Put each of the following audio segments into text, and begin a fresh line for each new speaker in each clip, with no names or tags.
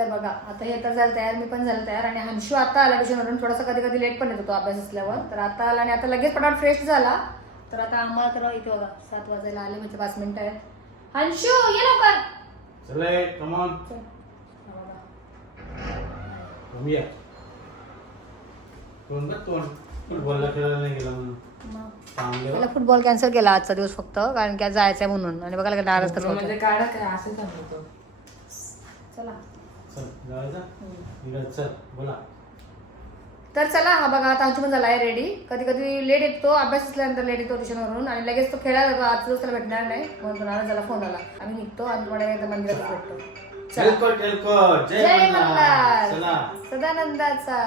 तर बघा आता हे तर झालं तयार मी पण झालं तयार. आणि हंशू आता आला ट्युशनवरून थोडासा कधी कधी लेट पण येतो तो अभ्यास असल्यावर. तर आता आला आणि आता लगेच पटापट फ्रेश झाला. तर आता आम्हाला तर इथे बघा सात वाजायला आले म्हणजे पाच मिनिटं आहेत. हंशू ये लवकर. मला फुटबॉल कॅन्सल केला आजचा दिवस फक्त कारण की आज जायचंय म्हणून. आणि बघायला नाराज कसं
म्हणजे
होतं. चला.
बोला.
तर चला हा बघा आता आमची पण झाला आहे रेडी कधी कधी लेट येतो अभ्यास असल्यानंतर लेट येतो ट्युशनवरून आणि लगेच तो खेळायला जातो आज दिवस त्याला भेटणार नाही. म्हणून आज त्याला फोन आला. आम्ही निघतो आणि थोड्या एकदा मंदिरात भेटतो. चला.
जय
जय
मल्हार
मल्हार
चला.
सदानंदाचा.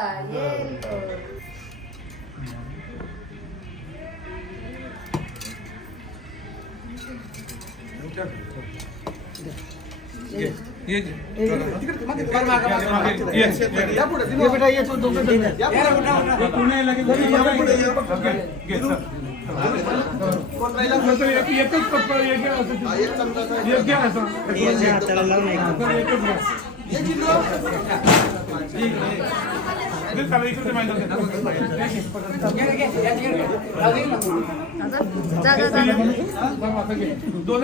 येईल
एकच पप्पा एक एक घ्या माहिती दोन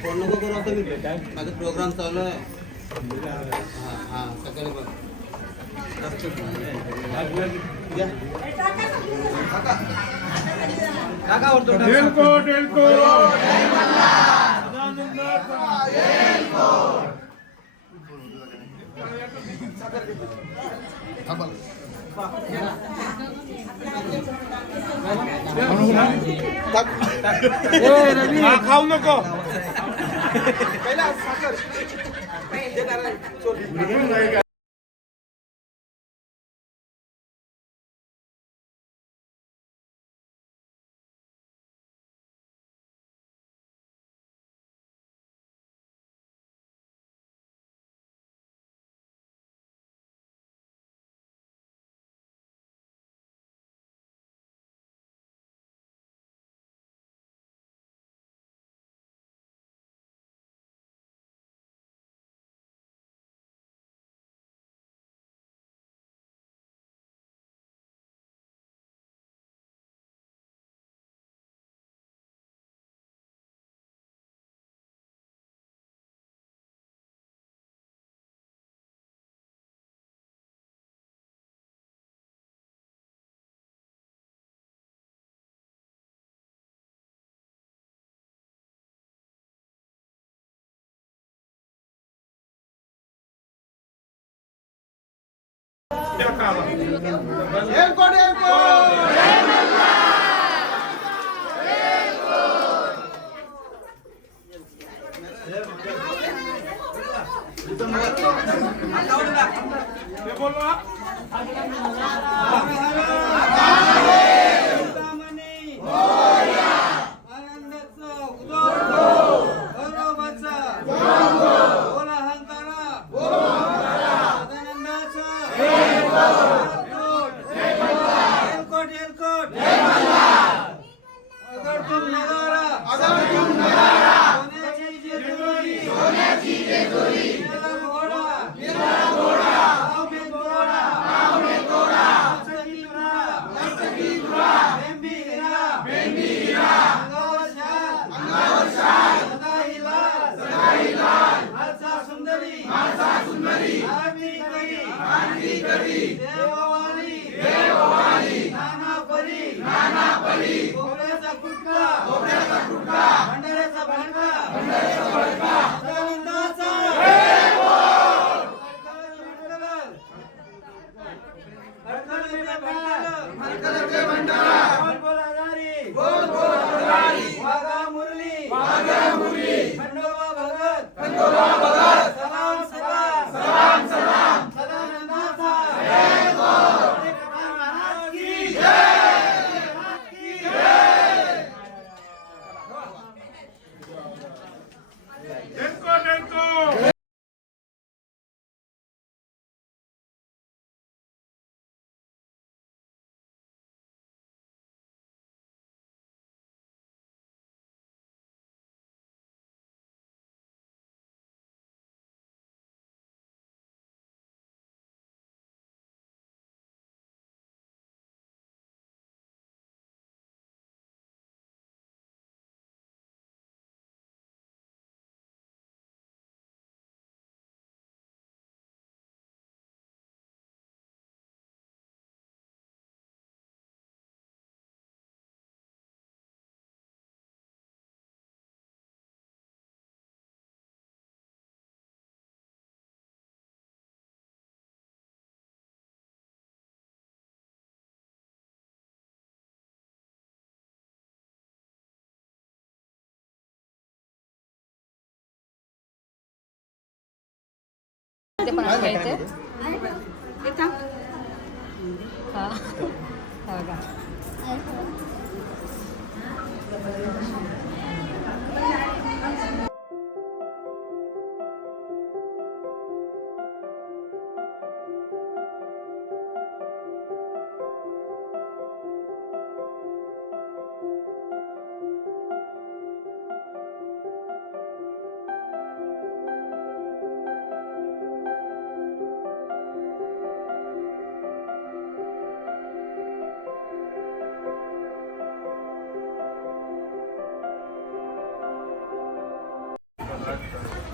फोन नको
करू आता मी
माझा प्रोग्राम चालू आहे हा हा
सकाळी बघ एलकोट
एलकोट हा खाऊ
नको. पहिला
acaba. recognize. ते पण आपल्या इथे हा हा
बघा.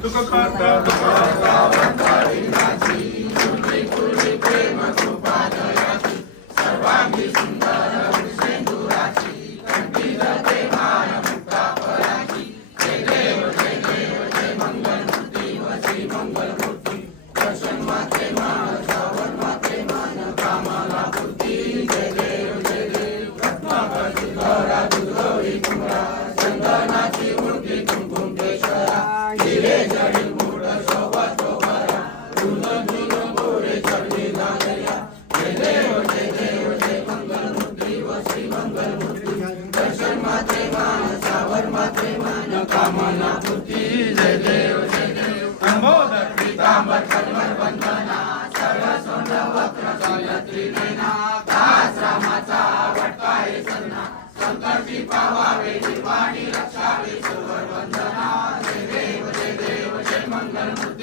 तुका करता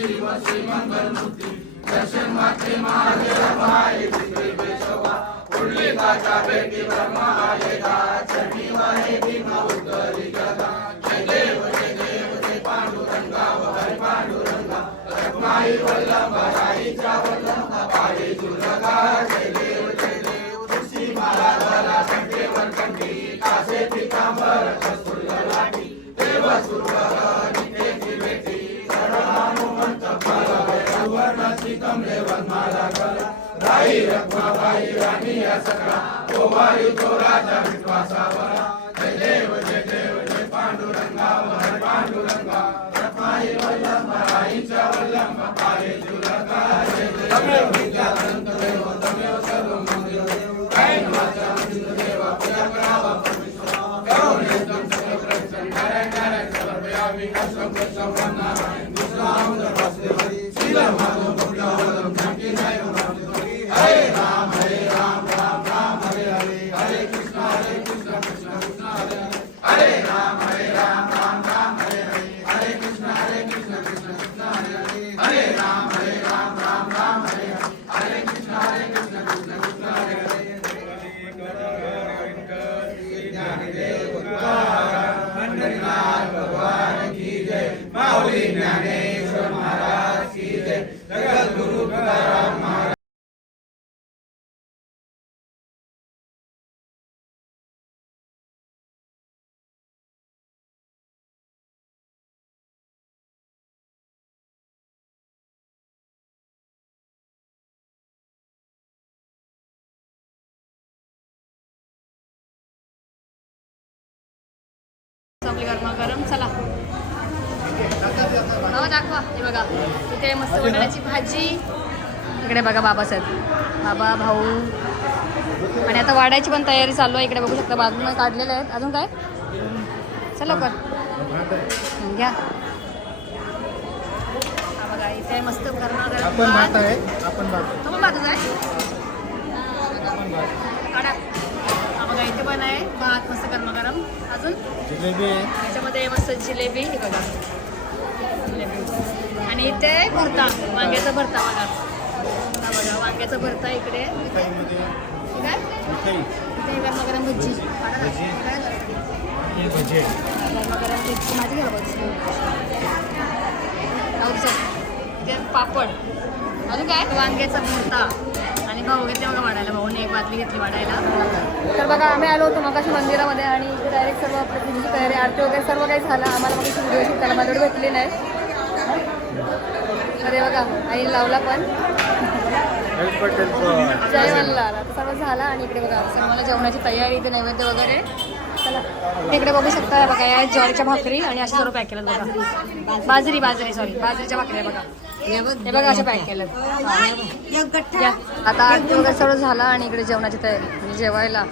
मुक्ती व श्रीमंगल मुक्ती दर्शन माते महादेव माये तिथे बेशवा पुढली काचा भेटी ब्रह्मा आहे दा चढी वाहे भीमा उतरी गदा. जय देव जय देव जय पांडुरंगा हर पांडुरंगा रखमाई वल्लभा
राईचा वल्लभा पाडे दुर्गा जय देव जय देव तुळशी माला झाला संकेवर कंठी
कासे पिकांबर कस्तुर्य लाटी देव सुरवर जमले वनमाला कला राई रखमाबाई राणी या सगळा
तो वारी तो राजा विश्वासावरा जय देव
जय देव जय पांडुरंगा हर पांडुरंगा रखमाई वल्लभ राईचा वल्लभ पारे तुला जय देव विद्यावंत देव
आपली गरमा गरम चला. हो दाखवा हे बघा. इथे मस्त वटाण्याची भाजी. इकडे बघा बाबासाहेब बाबा भाऊ. आणि आता वाड्याची पण तयारी चालू आहे. इकडे बघू शकता बाजूला काढलेले आहेत. अजून काय? चला लवकर. घ्या. बघा इथे मस्त गरमा गरम
आपण भात. आहे. आपण भात आहे.
काढा हा बघा इथे पण आहे भात मस्त गरमा गरम अजून
जिलेबी आहे.
त्याच्यामध्ये मस्त जिलेबी हे बघा. जिलेबी आणि इथे भरता वांग्याचा भरता बघा. हा बघा वांग्याचा भरता इकडे.
मिठाईमध्ये.
काय
मिठाई.
इथे गरमा गरम भजी.
भजी.
काय?
हे भजी.
गरमा गरम भजी. माझी घ्या भजी जाऊ दे. इथे पापड. अजून काय? वांग्याचा भरता. भाऊ घेतले बघा वाढायला भाऊने एक बाटली घेतली वाढायला. तर बघा आम्ही आलो होतो मगाशी मंदिरामध्ये आणि इथे डायरेक्ट सर्व प्रतिनिधी तयारी आरती वगैरे सर्व काही झालं. आम्हाला मग व्हिडिओ शूट करायला माझ्याकडे भेटली नाही. अरे बघा आई लावला पण. जय मल्हार. सर्व झालं आणि इकडे बघा सर्वांना जेवणाची तयारी इथे नैवेद्य वगैरे. चला इकडे बघू शकता हे बघा या ज्वारीच्या भाकरी आणि अशा सर्व पॅक केलं बघा. बाजरी बाजरी सॉरी बाजरीच्या भाकरी आहे बघा. हे बघा अशा पॅक केलं या. आता आरती वगैरे सर्व झालं आणि इकडे जेवणाची तयारी. जेवायला.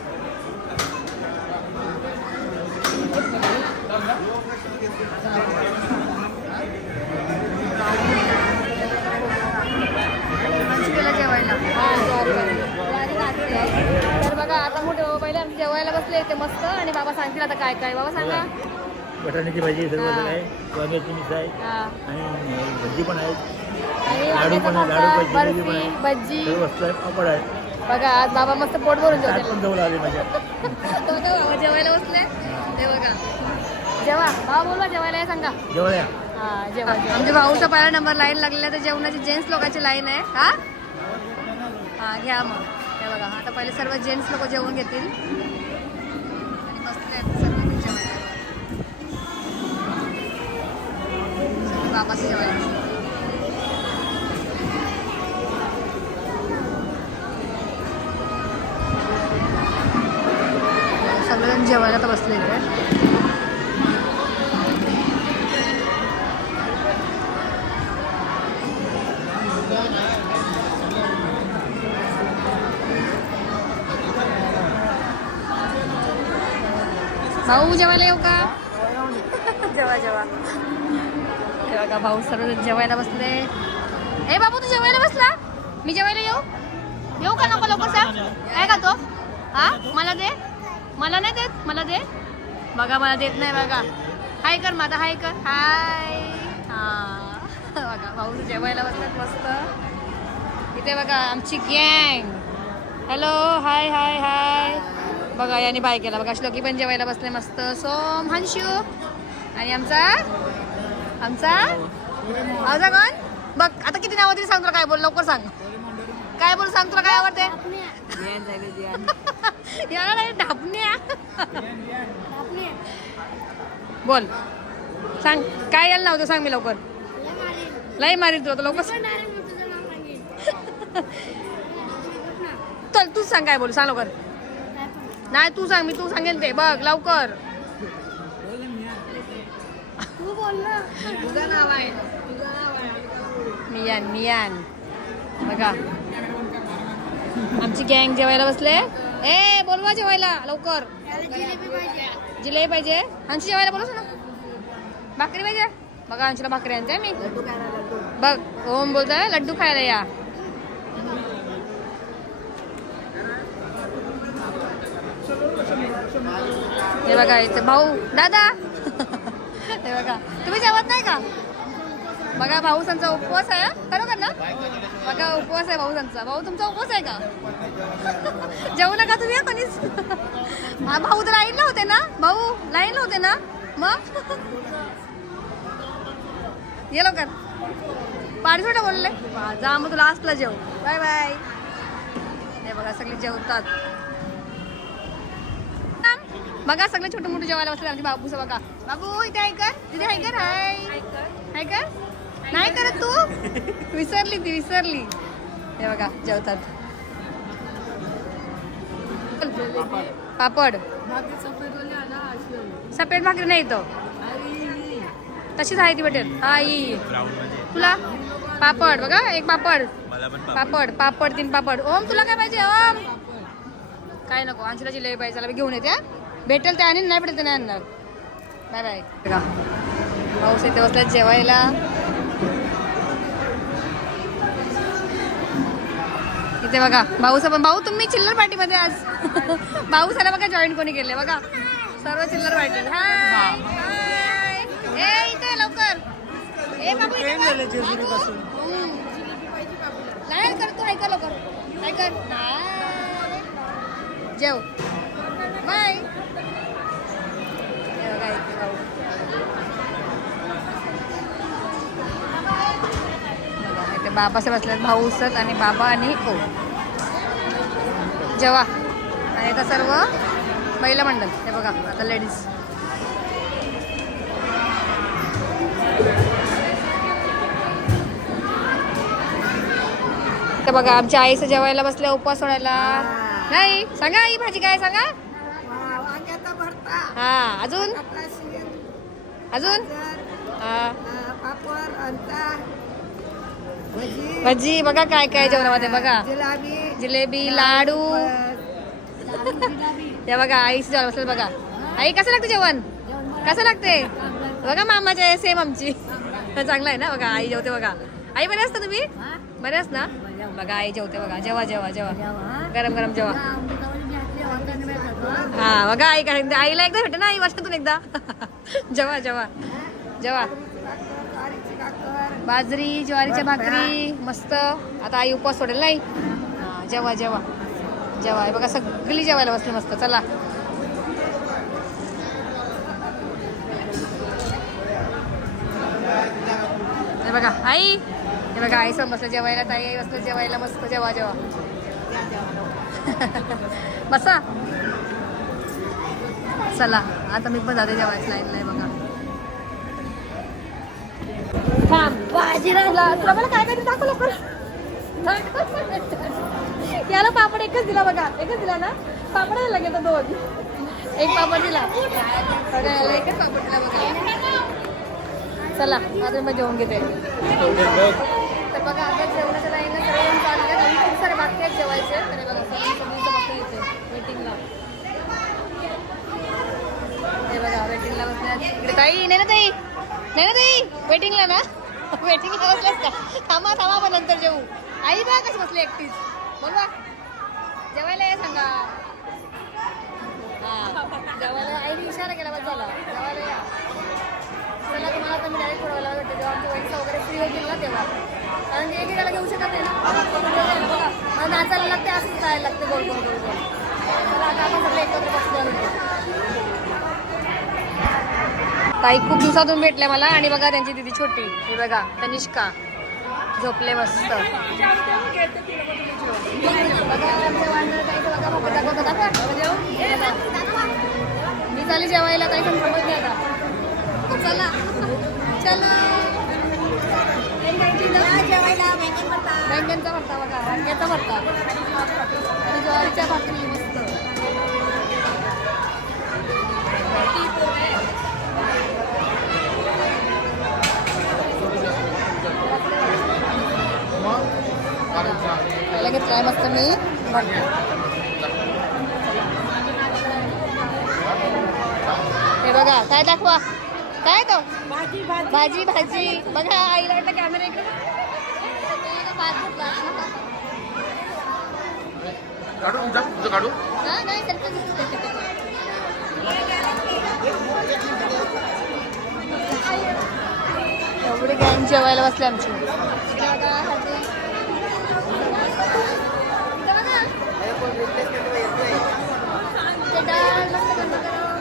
तर बघा आता मोठे बाबा जेवायला बसले. ते मस्त. आणि बाबा सांगतील आता काय काय. बाबा सांगा.
बटाण्याची भाजी सर्व
हा.
आहे. वांग्याची मिठाई
हा.
आणि भजी पण आहेत. लाडू
वांग्याचा
पण आहे लाडू पण जिलेबी पण
बर्फी
आहे.
भजी.
सर्व वस्तू आहे पापड आहे
बघा आज बाबा मस्त पोट भरून जेवते
पण जवळ आले माझ्या.
तो तो बाबा जेवायला बसले ते बघा. जेवा. भाऊ बोलवा जेवायला या सांगा.
जवळ या.
हा जेवा आमच्या भाऊचा पहिला नंबर लाईन लागलेला तर जेवणाची जेंट्स लोकांची लाईन आहे. हा? हा घ्या मग. हे बघा आता पहिले सर्व जेंट्स लोक जेवण घेतील. बाबाचं जेवायला सगळेजण जेवायला तर बसले इथे भाऊ जेवायला येऊ का? जेवा जेवा. बघा भाऊ सर्व जेवायला बसले. ए बाबू तू जेवायला बसला? मी जेवायला येऊ? येऊ का नको लवकर सांग? काय का तो? हा? मला दे. मला नाही देत? मला दे. बघा मला देत नाही बघा. हाय कर माझा हाय कर. हाय. हा. बघा भाऊ जेवायला बसलात मस्त. इथे बघा आमची गँग. हॅलो हाय हाय हाय बघा याने बाय केला. बघा श्लोकी पण जेवायला बसले मस्त. सोम हंशू आणि आमचा? आमचा? आमचा कोण? बघ आता किती नाव तरी सांग तुला काय बोल लवकर सांग. काय बोल सांग तुला काय आवडते? याला ढापण्या. बोल. सांग काय यायला नव्हतं सांग मी लवकर. लय मारील तू आता लवकर सांग. चल तूच सांग काय बोल सांग लवकर. नाही तू सांग मी तू सांगेल ते बघ लवकर. तुझं नाव आहे. मियान मियान. बघा. आमची गँग जेवायला बसले. ए बोलवा जेवायला लवकर. जिलेबी पाहिजे. अंशी जेवायला बोलवस ना. भाकरी पाहिजे? बघा अंशीला भाकरी आणते मी. बघ ओम बोलतोय लड्डू खायला या. हे बघा इथे भाऊ दादा. हे बघा. तुम्ही जेवत नाही का? बघा भाऊसांचा उपवास आहे खरोखर ना? बघा उपवास आहे भाऊसांचा. भाऊ तुमचा उपवास आहे का? जेवू नका तुम्ही कोणीच. भाऊ तर लाईनला होते ना? भाऊ लाईनला होते ना? मग? ये लवकर. पाणी सोडा बोलले? जा मग तू लास्टला जेव. बाय बाय हे बघा सगळे जेवतात. बघा सगळे छोटे मोठे जेवायला बसले आमचे बाबूचं बघा. बाबू इथे आहे कर. तिथे आहे कर. हाय. हाय कर. नाही करत तू? विसरली ती विसरली. हे बघा जेवतात. पापड. सफेद भाकरी नाही तो. तशीच आहे ती भेटेल हा ई तुला? पापड बघा एक पापड. पापड. पापड तीन पापड. ओम तुला काय पाहिजे? ओम. काय नको अंशला जिलेबी पाहिजे. घेऊन येते. भेटेल ते आणि नाही भेटेल ते नाही आणणार. बाय बाय बघा पाऊस इथे बसला जेवायला. इथे बघा भाऊचा पण भाऊ तुम्ही चिल्लर पार्टीमध्ये आज. भाऊ सारा बघा जॉईन कोणी केले बघा. सर्व चिल्लर पार्टी. हाय. ए इथे लवकर. ए बाबू. नाही कर तू ऐका लवकर. हाय. जेव. बाय इथे बाबासाहेब बसले भाऊ सत आणि बाबा आणि ओ. जेवा. आणि आता सर्व महिला मंडळ. हे बघा आता लेडीज तर बघा आमच्या आईचं जेवायला बसल्या उपवास सोडायला. नाही सांगा आई भाजी काय सांगा? हा अजून? अजून?
पापड अंता भजी.
बघा काय काय जेवणामध्ये बघा.
जिलाबी.
जिलेबी लाडू. हे बघा आई जेवण बसलं बघा. आई कसं लागतं जेवण? कसं लागते? बघा मामाचे सेम आमची. चांगलं आहे ना बघा आई जेवते बघा. आई बरे असता तुम्ही? बरे असत? ना बघा आई जेवते बघा. जेवा जेवा जेवा. गरम गरम जेवा. हा बघा आई काय सांगते. आईला एकदा भेटे ना आई वर्षातून एकदा. जेवा जेवा. जेवा. बाजरी ज्वारीच्या भाकरी मस्त. आता आई उपवास सोडेल नाही जेव्हा जेवा जेवा. बघा सगळी जेवायला बसली मस्त. चला. हे बघा आई. हे बघा आई समोर बसलं जेवायला ताई आई बसलं जेवायला मस्त. जेवा जेवा. बसा. चला आता मी पण जाते जेव्हा लाईनला आहे बघा. थांब काय पाहिजे दाखव याला पापड एकच दिला बघा. एकच दिला ना? पापड लागेल तर दोन एक पापड दिला. बघा याला एकच पापड दिला बघा. चला आता मी जेवण घेते. तर बघा आता जेवणाच्या लाईनला सर्वजण चालले. आणि खूप सारे बाकी आहेत जेवायचे. तर बघा सगळी सगळीचं बाकी येते वेटिंगला हे बघा वेटिंगला बसल्यात इकडे ताई नाही ना ताई. नाही ना ताई वेटिंगला ना? वेटिंगला बसल्यास का? थांबा थांबा आपण नंतर जेवू. आई बा कसं बसली एकटीच. बोल बा. जेवायला ये सांगा. जेवायला आईने इशारा केला बस झाला. जेवायला या. चला तुम्हाला आता मी डायरेक्ट थोडं वाटतं जेव्हा आमच्या वैसा वगैरे फ्री होतील ना तेव्हा. कारण की एकेकाला घेऊ शकत नाही ना. मला नाचायला लागते असंच जायला लागते. गोल गोल गोल गोल आता आपण सगळं एकत्र बसल्या होतो ताई खूप दिवसातून भेटल्या मला. आणि बघा त्यांची दिदी छोटी. हे बघा तनिष्का. झोपले मस्त. मी चालली जेवायला काही पण समज नाही आता. चला. चला.
जेवायला वेगन भरता
भरता बघा. वांग्याचा भरता. आणि ज्वारीच्या भाकरी. पहिला घेतलाय मस्त मी. हे बघा काय दाखवा? काय तो?
भाजी भाजी.
भाजी भाजी. बघा आईला वाटलं कॅमेरा इकडे. घेतला. नाही घेतली. एवढी गँग जेवायला बसले आमची इकडे बघा, हळदी. इकडे बघा. इथे डाळ मस्त गरम-गरम. नाही नाही या? या, पाठीमागे. बटाट्याची भाजी आली. आता इथे किती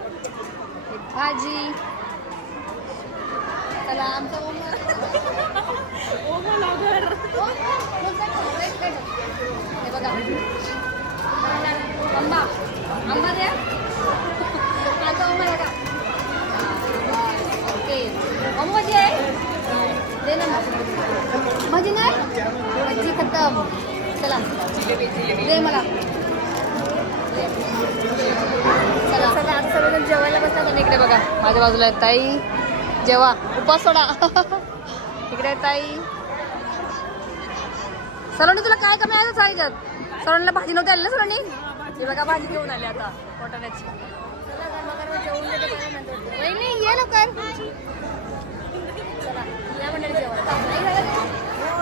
भाजी चला आमचा ओम हे बघा आंबा आंबा द्या आता ओम आहे का ओके ओम भाजी आहे दे ना मग. भाजी नाही भाजी खतम चला दे मला झाला चला आता सर्वजण जेवायला बसला आणि इकडे बघा. माझ्या बाजूला आहे ताई. जेवा. उपास सोडा. इकडे आहे ताई. सलोनी तुला काय कमी आहे सांगितलं सलोनीला भाजी नव्हती आली ना सलोनी? ती बघा भाजी घेऊन आली आता वाटाण्याची. चला ये लवकर. या मंडळी जेवायला.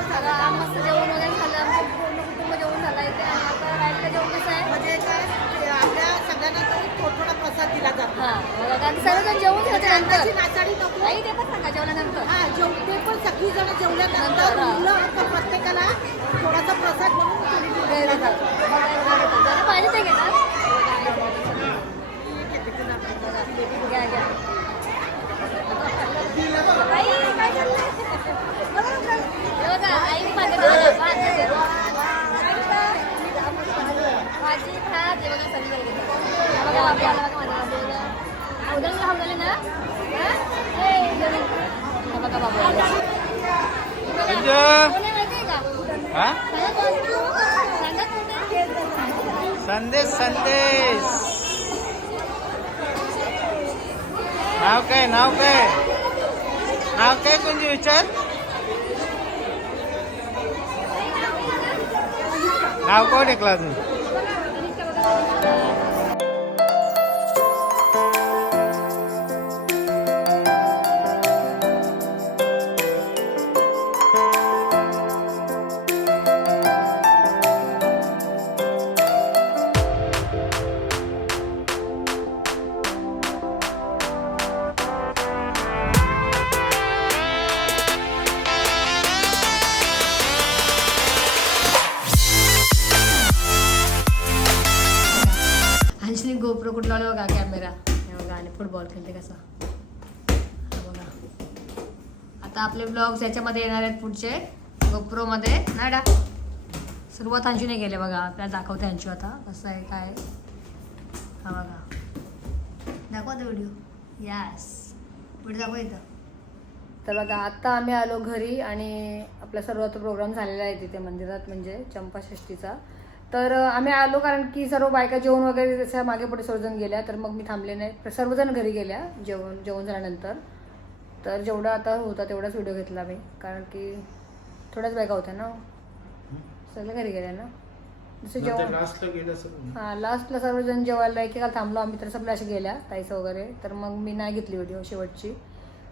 झालं चला मस्त जेवण वगैरे झालं. आमचं पूर्ण कुटुंब जेवण झालं इथे. आता राहिलेलं जेवण कसं आहे?
म्हणजे काय आपल्या सगळ्यांना प्रसाद दिला जातो.
हा सर्वजण जेवून
नको.
आई ते पण सांगा
हा जेवते पण सगळी जण जेवल्यानंतर
नंतर.
मुलं तर प्रत्येकाला थोडासा प्रसाद म्हणून
पाहिजे ते घेतात घ्या, घ्या. आई, काय चाललंय? हे बघा, आई मागे बघा, भात. भाजी भात हे बघा सगळी काही घेतात. हे बघा, बाबू आला बघा माझ्या बाजूला. हा, उद्याला खाऊन झाले ना हा? ए, उद्याला. हे बघा बाबू आला. कोण आहे माहितीये का? सांगा कोण? सांगा कोण आहे?
संदेश नाव काय नाव काय नाव काय कोणती विचार नाव कोण ऐकला अजून
ब्लॉग्स याच्यामध्ये येणार आहेत पुढचे. गोप्रोमध्ये ना डा सुरुवात अंशूने केले बघा. आपल्याला दाखवते अंशू आता. कसं आहे काय आहे. हा बघा. दाखवतो व्हिडिओ यास व्हिडिओ दाखव इथं. तर बघा आत्ता आम्ही आलो घरी आणि आपला सर्व प्रोग्राम झालेला आहे तिथे मंदिरात म्हणजे चंपाषष्टीचा तर आम्ही आलो कारण की सर्व बायका जेवण वगैरे त्याच्यामागे पुढे सर्वजण गेल्या. तर मग मी थांबले नाही. सर्वजण घरी गेल्या जेवण जेवण झाल्यानंतर. तर जेवढा आता होता तेवढाच व्हिडिओ घेतला मी. कारण की थोड्याच बायका होत्या ना. सगळे घरी गेल्या ना. जसं जेवण हा लास्टला सर्वजण जेवायला एकेकाला थांबलो आम्ही तर सगळे असे गेल्या ताईचं वगैरे. तर मग मी नाही घेतली व्हिडिओ शेवटची.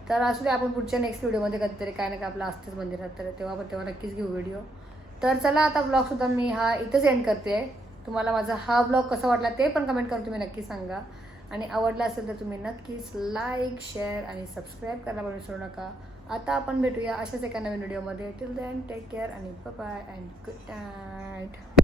तर असू दे आपण पुढच्या नेक्स्ट व्हिडिओमध्ये कधीतरी काय ना काय आपलं असतेच मंदिरात. तर तेव्हा आपण तेव्हा नक्कीच घेऊ व्हिडिओ तर चला आता ब्लॉगसुद्धा मी हा इथंच एंड करते. तुम्हाला माझा हा ब्लॉग कसा वाटला ते पण कमेंट करून तुम्ही नक्की सांगा. आणि आवडला असेल तर तुम्ही नक्कीच लाईक शेअर आणि सबस्क्राईब करायला पण विसरू नका. आता आपण भेटूया अशाच एका नवीन व्हिडिओमध्ये टिल दॅन टेक केअर आणि बाय अँड गुड नाईट